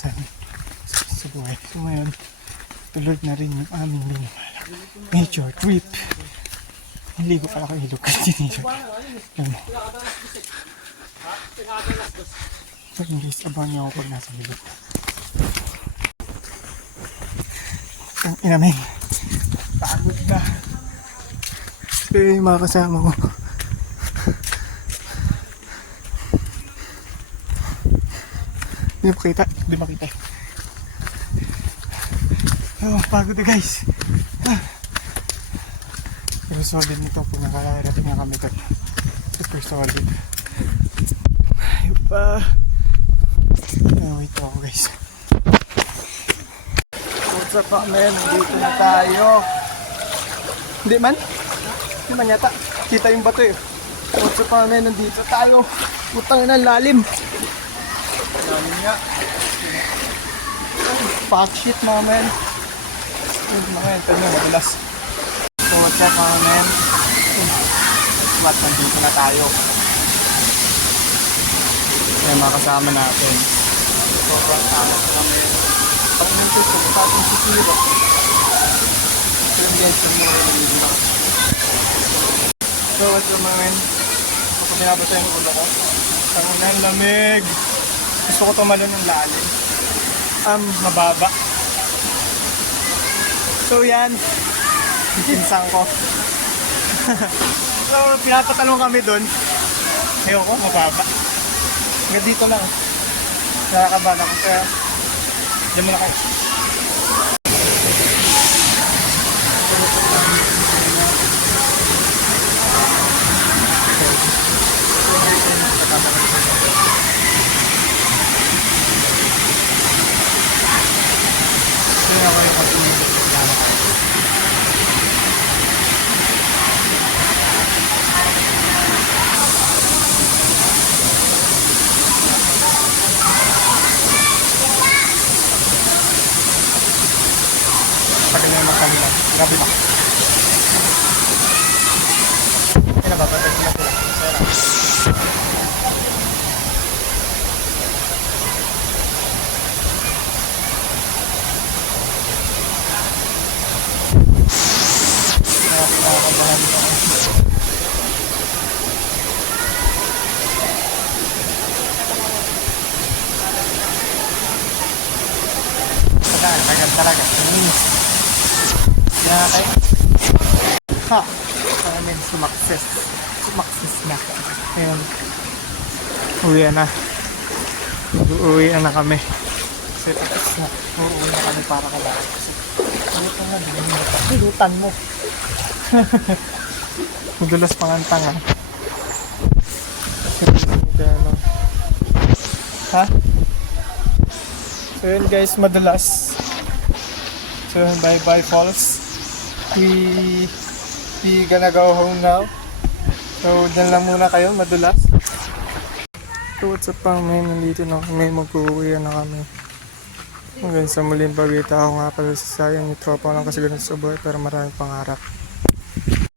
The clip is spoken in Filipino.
karanasan sa buhay. So ngayon, tuloy na rin yung aming nature trip. Hindi ko pala kayo ilog kasi dito. So guys, abangan niyo ako pag nasa ilog. Ang inamin, pagod na. So yung mga kasama ko, Hindi makita. Oh, pagod na guys. Pero solid nito kung nakarating na kami doon. Super solid. Ayun pa. Wait ako guys. What's up men? Dito na tayo. Hindi man yata. Kita yung bato eh. What's up men? Nandito tayo. Putang ina, lalim. Lalim nga. Fuck shit mga men. Mga ito nyo, madulas. So what's up mga men? What, nandito na tayo. May mga kasama natin. So kasama kami. Pag nandito sa patong sisiro. So yung guys, yung mga nandito. So what's up mga men? Kung pinabasa yung ulo ko. Ang unang lamig. Gusto ko tumalon ng lalim. Mababa. So yan, pinsang ko. So pinapatalong kami dun. Ayaw ko, mababa. Hanggang dito lang. Nakakabala ko kaya diyan muna kayo. Pag na magkamila, grabe ba? Pinababagay ko na sila. Nakakabahan ko. Tagal talaga. Kaya kayo. Ha! Kami sumakses na. Ayan. Uwi na. Uwi na kami. Kasi tapos na. Uuwi na kami para kalahit. Kasi lutan na. Lutan mo. Madulas pangantang ha. Ha? So yun guys, madulas. So bye falls. We gonna go home now. So dyan lang muna kayo, madulas. So what's up pang men, nandito na kami, mag-uwi na kami. Hanggang sa muling pagkita ako nga pala sa sayang, yung tropa lang kasi ganun sa buhay pero maraming pangarap.